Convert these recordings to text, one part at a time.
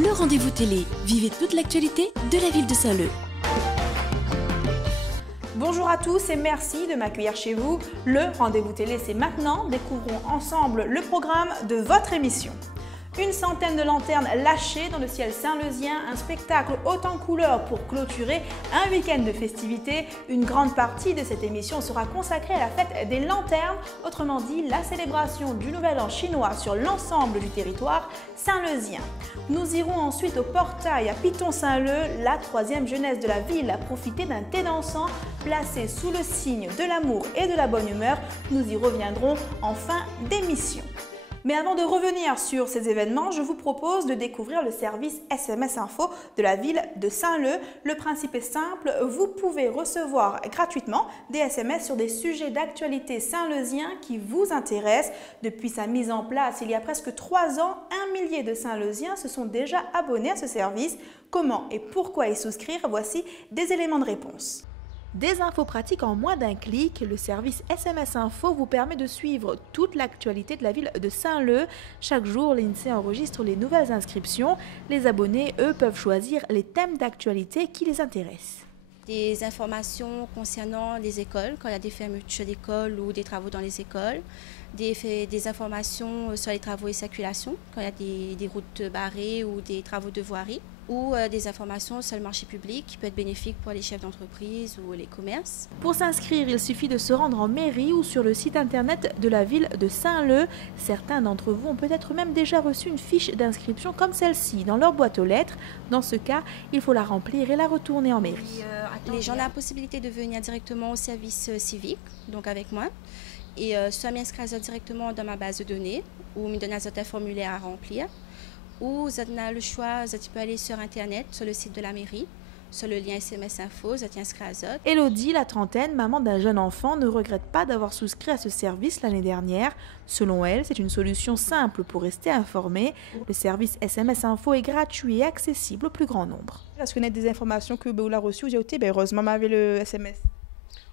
le rendez-vous télé. Vivez toute l'actualité de la ville de Saint-Leu. Bonjour à tous et merci de m'accueillir chez vous. Le rendez-vous télé, c'est maintenant. Découvrons ensemble le programme de votre émission. Une centaine de lanternes lâchées dans le ciel saint-leusien, un spectacle haut en couleurs pour clôturer un week-end de festivités. Une grande partie de cette émission sera consacrée à la fête des lanternes, autrement dit la célébration du Nouvel An chinois sur l'ensemble du territoire saint-leusien. Nous irons ensuite au portail à Piton-Saint-Leu. La troisième jeunesse de la ville a profité d'un thé dansant placé sous le signe de l'amour et de la bonne humeur. Nous y reviendrons en fin d'émission. Mais avant de revenir sur ces événements, je vous propose de découvrir le service SMS Info de la ville de Saint-Leu. Le principe est simple, vous pouvez recevoir gratuitement des SMS sur des sujets d'actualité saint-leusiens qui vous intéressent. Depuis sa mise en place il y a presque 3 ans, 1 millier de Saint-Leusiens se sont déjà abonnés à ce service. Comment et pourquoi y souscrire? Voici des éléments de réponse. Des infos pratiques en moins d'un clic, le service SMS Info vous permet de suivre toute l'actualité de la ville de Saint-Leu. Chaque jour, l'INSEE enregistre les nouvelles inscriptions. Les abonnés, eux, peuvent choisir les thèmes d'actualité qui les intéressent. Des informations concernant les écoles, quand il y a des fermetures d'écoles ou des travaux dans les écoles. Des informations sur les travaux et circulation, quand il y a des routes barrées ou des travaux de voirie. Ou des informations sur le marché public qui peut être bénéfique pour les chefs d'entreprise ou les commerces. Pour s'inscrire, il suffit de se rendre en mairie ou sur le site internet de la ville de Saint-Leu. Certains d'entre vous ont peut-être même déjà reçu une fiche d'inscription comme celle-ci dans leur boîte aux lettres. Dans ce cas, il faut la remplir et la retourner en mairie. Les gens ont la possibilité de venir directement au service civique, donc avec moi, et soit m'inscrire directement dans ma base de données ou me donner un formulaire à remplir. Ou vous avez le choix, vous pouvez aller sur Internet, sur le site de la mairie, sur le lien SMS Info, vous êtes inscrit à Zot. Elodie, la trentaine, maman d'un jeune enfant, ne regrette pas d'avoir souscrit à ce service l'année dernière. Selon elle, c'est une solution simple pour rester informée. Le service SMS Info est gratuit et accessible au plus grand nombre. Est-ce que vous avez des informations que vous avez reçues? Vous avez heureusement, m'avait le SMS.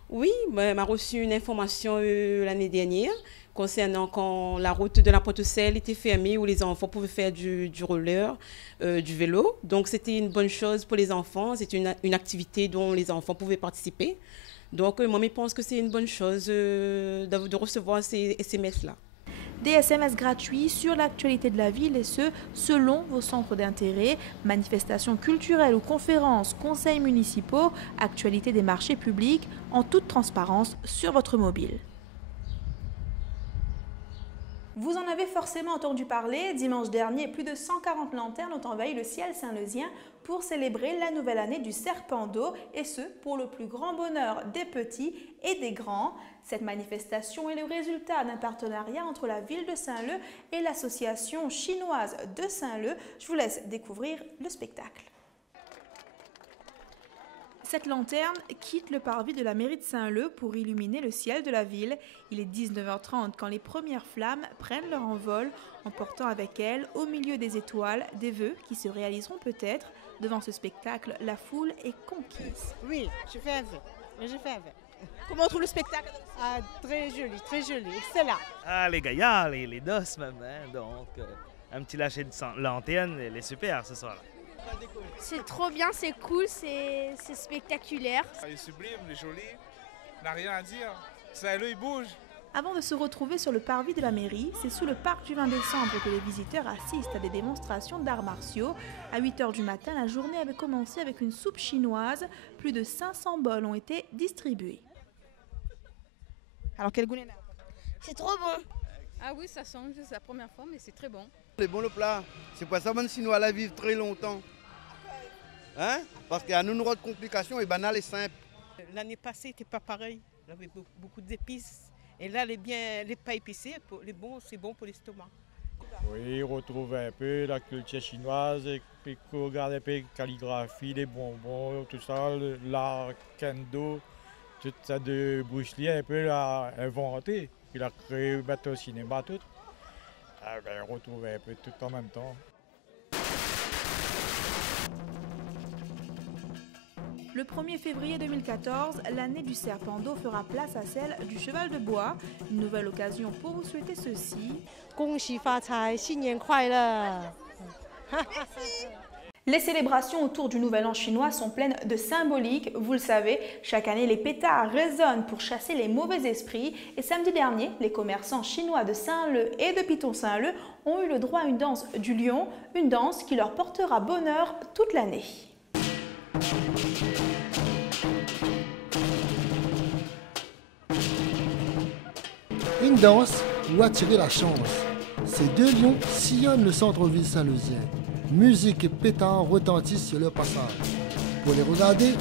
Oui, m'a reçu une information l'année dernière concernant quand la route de la Pointe-aux-Celles était fermée où les enfants pouvaient faire du roller, du vélo. Donc c'était une bonne chose pour les enfants, c'était une activité dont les enfants pouvaient participer. Donc moi je pense que c'est une bonne chose de recevoir ces SMS-là. Des SMS gratuits sur l'actualité de la ville et ce, selon vos centres d'intérêt, manifestations culturelles ou conférences, conseils municipaux, actualité des marchés publics, en toute transparence sur votre mobile. Vous en avez forcément entendu parler, dimanche dernier, plus de 140 lanternes ont envahi le ciel saint-leusien pour célébrer la nouvelle année du Serpent d'eau et ce, pour le plus grand bonheur des petits et des grands. Cette manifestation est le résultat d'un partenariat entre la ville de Saint-Leu et l'association chinoise de Saint-Leu. Je vous laisse découvrir le spectacle. Cette lanterne quitte le parvis de la mairie de Saint-Leu pour illuminer le ciel de la ville. Il est 19h30 quand les premières flammes prennent leur envol, emportant avec elles, au milieu des étoiles, des vœux qui se réaliseront peut-être. Devant ce spectacle, la foule est conquise. Oui, je fais un vœu. Je fais un vœu. Comment on trouve le spectacle? Ah, très joli, excellent. Ah, les gaillards, les dosses même, hein, donc un petit lâcher de lanterne, elle est super ce soir-là. C'est trop bien, c'est cool, c'est spectaculaire. Elle est sublime, elle est jolie, on n'a rien à dire. Saint-Leu, il bouge. Avant de se retrouver sur le parvis de la mairie, c'est sous le parc du 20 décembre que les visiteurs assistent à des démonstrations d'arts martiaux. À 8h du matin, la journée avait commencé avec une soupe chinoise. Plus de 500 bols ont été distribués. Alors, quel goût est-ce? C'est trop bon. Ah oui, ça change, c'est la première fois, mais c'est très bon. C'est bon le plat, c'est pour ça que les Chinois la vivent très longtemps. Hein? Parce qu'il y a une autre complication et banale et simple. L'année passée, c'était pas pareil. Il y avait beaucoup d'épices. Et là, les pas épicés, c'est bon pour l'estomac. Oui, retrouver un peu la culture chinoise, et puis regarder un peu la calligraphie, les bonbons, tout ça, l'art kendo, tout ça de Bruce Lee, un peu inventé. Il a créé au cinéma, tout. Retrouver un peu tout en même temps. Le 1er février 2014, l'année du Serpent d'eau fera place à celle du Cheval de bois. Une nouvelle occasion pour vous souhaiter ceci. Les célébrations autour du Nouvel An chinois sont pleines de symboliques. Vous le savez, chaque année, les pétards résonnent pour chasser les mauvais esprits. Et samedi dernier, les commerçants chinois de Saint-Leu et de Piton-Saint-Leu ont eu le droit à une danse du lion, une danse qui leur portera bonheur toute l'année. Une danse pour attirer la chance. Ces deux lions sillonnent le centre-ville saint-leusien. Musique et pétards retentissent sur leur passage. Pour les regarder,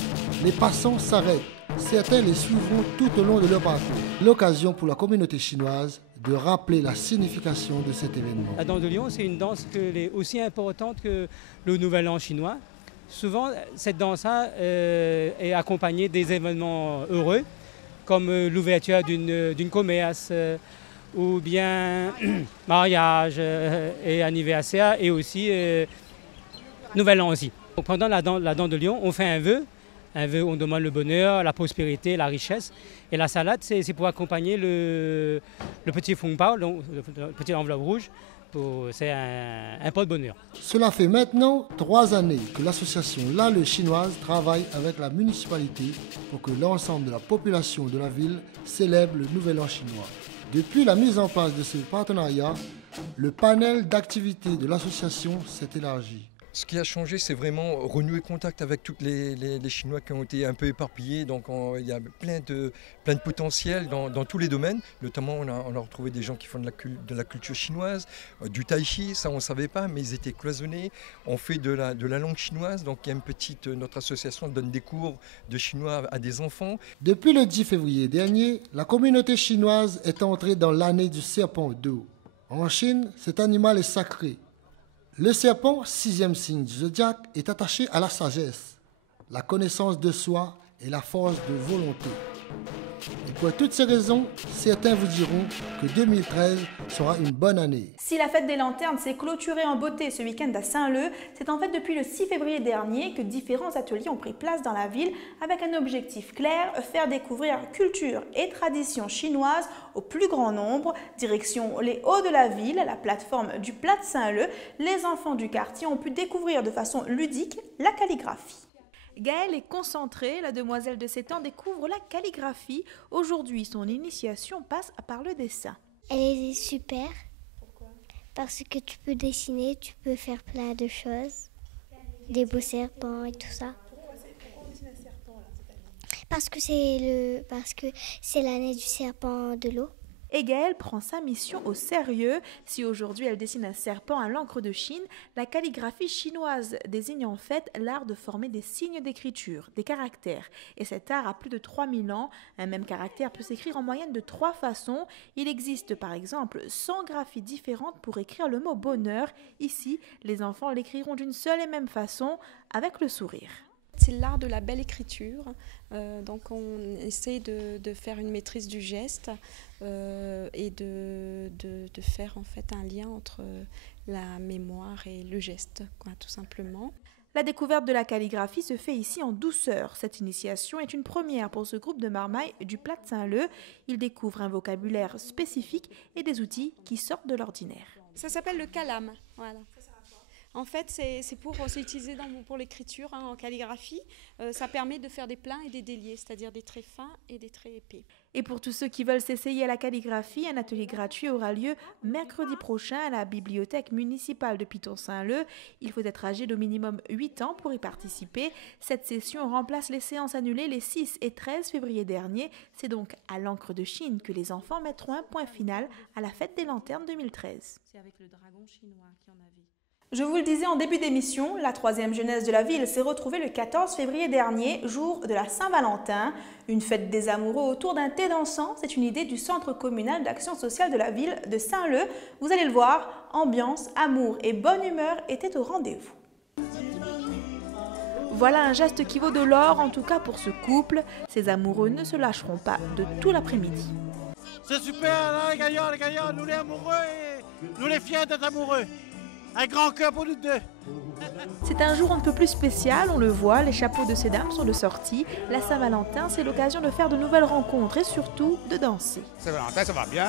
les passants s'arrêtent. Certains les suivront tout au long de leur parcours. L'occasion pour la communauté chinoise de rappeler la signification de cet événement. La danse de lion, c'est une danse qui est aussi importante que le Nouvel An chinois. Souvent, cette danse-là est accompagnée des événements heureux, comme l'ouverture d'une commerce, ou bien mariage et anniversaire, et aussi Nouvel An aussi. Donc, pendant la danse de lion, on fait un vœu, on demande le bonheur, la prospérité, la richesse. Et la salade, c'est pour accompagner le petit fong pao, donc le petit enveloppe rouge. C'est un pot de bonheur. Cela fait maintenant 3 années que l'association Lale chinoise travaille avec la municipalité pour que l'ensemble de la population de la ville célèbre le Nouvel An chinois. Depuis la mise en place de ce partenariat, le panel d'activités de l'association s'est élargi. Ce qui a changé, c'est vraiment renouer contact avec tous les Chinois qui ont été un peu éparpillés. Donc il y a plein de potentiel dans tous les domaines. Notamment, on a retrouvé des gens qui font de la culture chinoise, du tai chi, ça on ne savait pas, mais ils étaient cloisonnés. On fait de la langue chinoise, donc il y a notre association donne des cours de chinois à des enfants. Depuis le 10 février dernier, la communauté chinoise est entrée dans l'année du serpent d'eau. En Chine, cet animal est sacré. Le serpent, 6e signe du zodiaque, est attaché à la sagesse, la connaissance de soi et la force de volonté. Et pour toutes ces raisons, certains vous diront que 2013 sera une bonne année. Si la fête des lanternes s'est clôturée en beauté ce week-end à Saint-Leu, c'est en fait depuis le 6 février dernier que différents ateliers ont pris place dans la ville avec un objectif clair, faire découvrir culture et traditions chinoises au plus grand nombre. Direction les hauts de la ville, la plateforme du Plat de Saint-Leu, les enfants du quartier ont pu découvrir de façon ludique la calligraphie. Gaëlle est concentrée, la demoiselle de 7 ans découvre la calligraphie. Aujourd'hui, son initiation passe par le dessin. Elle est super. Pourquoi? Parce que tu peux dessiner, tu peux faire plein de choses. Des beaux serpents et tout ça. Pourquoi on dessine un serpent là, cette année? Parce que c'est l'année du serpent de l'eau. Et Gaëlle prend sa mission au sérieux. Si aujourd'hui elle dessine un serpent à l'encre de Chine, la calligraphie chinoise désigne en fait l'art de former des signes d'écriture, des caractères. Et cet art a plus de 3000 ans. Un même caractère peut s'écrire en moyenne de 3 façons. Il existe par exemple 100 graphies différentes pour écrire le mot bonheur. Ici, les enfants l'écriront d'une seule et même façon, avec le sourire. C'est l'art de la belle écriture, donc on essaie de faire une maîtrise du geste et de faire en fait un lien entre la mémoire et le geste, quoi, tout simplement. La découverte de la calligraphie se fait ici en douceur. Cette initiation est une première pour ce groupe de marmailles du Plat de Saint-Leu. Ils découvrent un vocabulaire spécifique et des outils qui sortent de l'ordinaire. Ça s'appelle le calame, voilà. En fait, c'est utilisé pour l'écriture en calligraphie. Ça permet de faire des pleins et des déliés, c'est-à-dire des traits fins et des traits épais. Et pour tous ceux qui veulent s'essayer à la calligraphie, un atelier gratuit aura lieu mercredi prochain à la bibliothèque municipale de Piton-Saint-Leu. Il faut être âgé d'au minimum 8 ans pour y participer. Cette session remplace les séances annulées les 6 et 13 février dernier. C'est donc à l'encre de Chine que les enfants mettront un point final à la fête des lanternes 2013. C'est avec le dragon chinois qui en avait. Je vous le disais en début d'émission, la 3e jeunesse de la ville s'est retrouvée le 14 février dernier, jour de la Saint-Valentin. Une fête des amoureux autour d'un thé dansant, c'est une idée du Centre communal d'action sociale de la ville de Saint-Leu. Vous allez le voir, ambiance, amour et bonne humeur étaient au rendez-vous. Voilà un geste qui vaut de l'or, en tout cas pour ce couple. Ces amoureux ne se lâcheront pas de tout l'après-midi. C'est super, hein, les gagnants, nous les amoureux et nous les fiers d'être amoureux. Un grand cœur pour nous deux. C'est un jour un peu plus spécial, on le voit, les chapeaux de ces dames sont de sortie. La Saint-Valentin, c'est l'occasion de faire de nouvelles rencontres et surtout de danser. Saint-Valentin, ça va bien.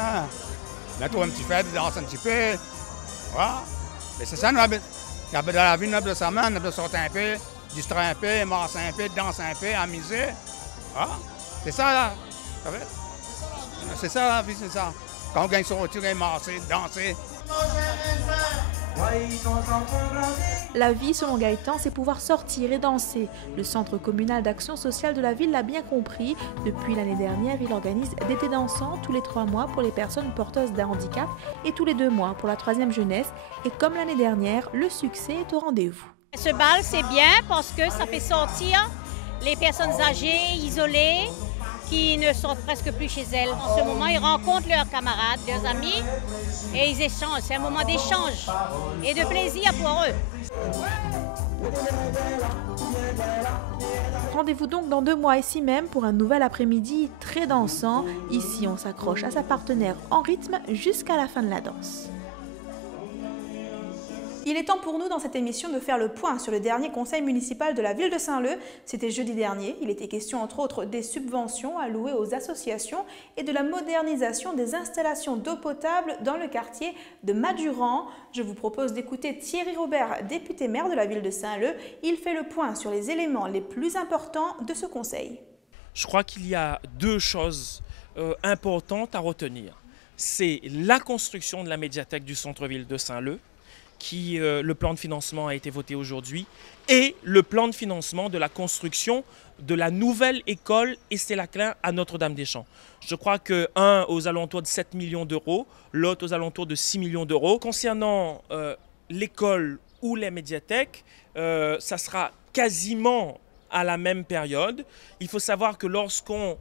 Bientôt un petit fête, danse un petit peu. Voilà. Mais c'est ça, Dans la vie, on a besoin de ça, on a besoin de sortir un peu, distraire un peu, marcher un peu, danser un peu, amuser. Ah, c'est ça là. C'est ça la vie, c'est ça. Quand on gagne son retour, marcher, danser. La vie, selon Gaëtan, c'est pouvoir sortir et danser. Le Centre communal d'action sociale de la ville l'a bien compris. Depuis l'année dernière, il organise d'été dansants tous les 3 mois pour les personnes porteuses d'un handicap et tous les 2 mois pour la 3e jeunesse. Et comme l'année dernière, le succès est au rendez-vous. Ce bal, c'est bien parce que ça fait sortir les personnes âgées, isolées, qui ne sont presque plus chez elles. En ce moment, ils rencontrent leurs camarades, leurs amis, et ils échangent. C'est un moment d'échange et de plaisir pour eux. Rendez-vous donc dans 2 mois ici même pour un nouvel après-midi très dansant. Ici, on s'accroche à sa partenaire en rythme jusqu'à la fin de la danse. Il est temps pour nous dans cette émission de faire le point sur le dernier conseil municipal de la ville de Saint-Leu. C'était jeudi dernier. Il était question entre autres des subventions allouées aux associations et de la modernisation des installations d'eau potable dans le quartier de Maduran. Je vous propose d'écouter Thierry Robert, député maire de la ville de Saint-Leu. Il fait le point sur les éléments les plus importants de ce conseil. Je crois qu'il y a 2 choses importantes à retenir. C'est la construction de la médiathèque du centre-ville de Saint-Leu, le plan de financement a été voté aujourd'hui, et le plan de financement de la construction de la nouvelle école Estella Klein à Notre-Dame-des-Champs. Je crois que un aux alentours de 7 millions d'euros, l'autre aux alentours de 6 millions d'euros. Concernant l'école ou les médiathèques, ça sera quasiment à la même période. Il faut savoir que lorsqu'on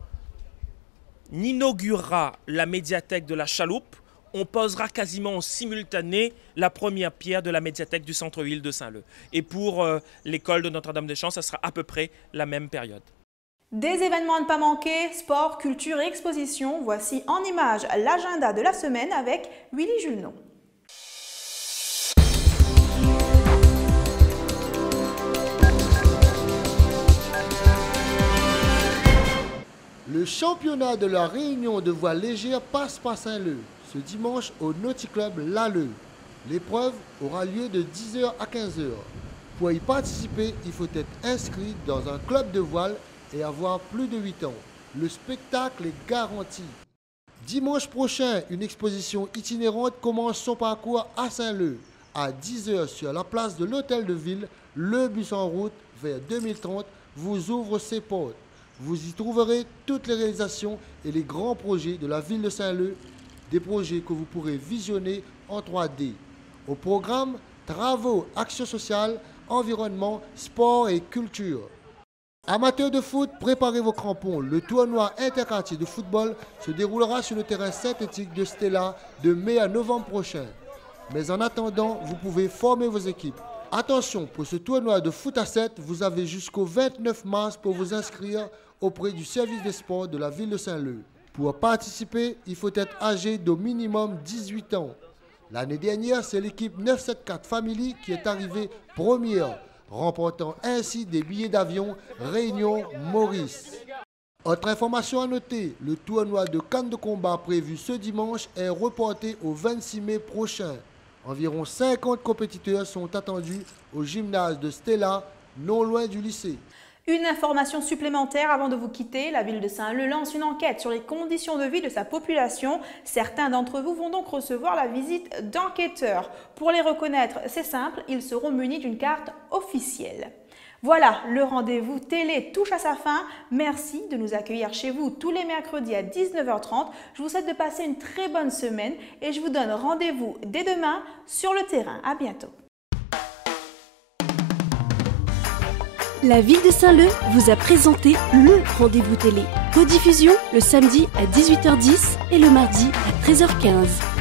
inaugurera la médiathèque de la Chaloupe, on posera quasiment en simultané la première pierre de la médiathèque du centre-ville de Saint-Leu. Et pour l'école de Notre-Dame-des-Champs, ça sera à peu près la même période. Des événements à ne pas manquer, sport, culture et exposition. Voici en images l'agenda de la semaine avec Willy Julnon. Le championnat de la Réunion de voile légère passe par Saint-Leu. Ce dimanche au Nauticlub Lalleux. L'épreuve aura lieu de 10h à 15h. Pour y participer, il faut être inscrit dans un club de voile et avoir plus de 8 ans. Le spectacle est garanti. Dimanche prochain, une exposition itinérante commence son parcours à Saint-Leu. À 10h sur la place de l'Hôtel de Ville, le bus en route vers 2030 vous ouvre ses portes. Vous y trouverez toutes les réalisations et les grands projets de la ville de Saint-Leu, des projets que vous pourrez visionner en 3D. Au programme, travaux, action sociale, environnement, sport et culture. Amateurs de foot, préparez vos crampons. Le tournoi interquartier de football se déroulera sur le terrain synthétique de Stella de mai à novembre prochain. Mais en attendant, vous pouvez former vos équipes. Attention, pour ce tournoi de foot à 7, vous avez jusqu'au 29 mars pour vous inscrire auprès du service des sports de la ville de Saint-Leu. Pour participer, il faut être âgé d'au minimum 18 ans. L'année dernière, c'est l'équipe 974 Family qui est arrivée première, remportant ainsi des billets d'avion Réunion-Maurice. Autre information à noter, le tournoi de canne de combat prévu ce dimanche est reporté au 26 mai prochain. Environ 50 compétiteurs sont attendus au gymnase de Stella, non loin du lycée. Une information supplémentaire avant de vous quitter, la ville de Saint-Leu lance une enquête sur les conditions de vie de sa population. Certains d'entre vous vont donc recevoir la visite d'enquêteurs. Pour les reconnaître, c'est simple, ils seront munis d'une carte officielle. Voilà, le rendez-vous télé touche à sa fin. Merci de nous accueillir chez vous tous les mercredis à 19h30. Je vous souhaite de passer une très bonne semaine et je vous donne rendez-vous dès demain sur le terrain. À bientôt. La ville de Saint-Leu vous a présenté le rendez-vous télé. Codiffusion le samedi à 18h10 et le mardi à 13h15.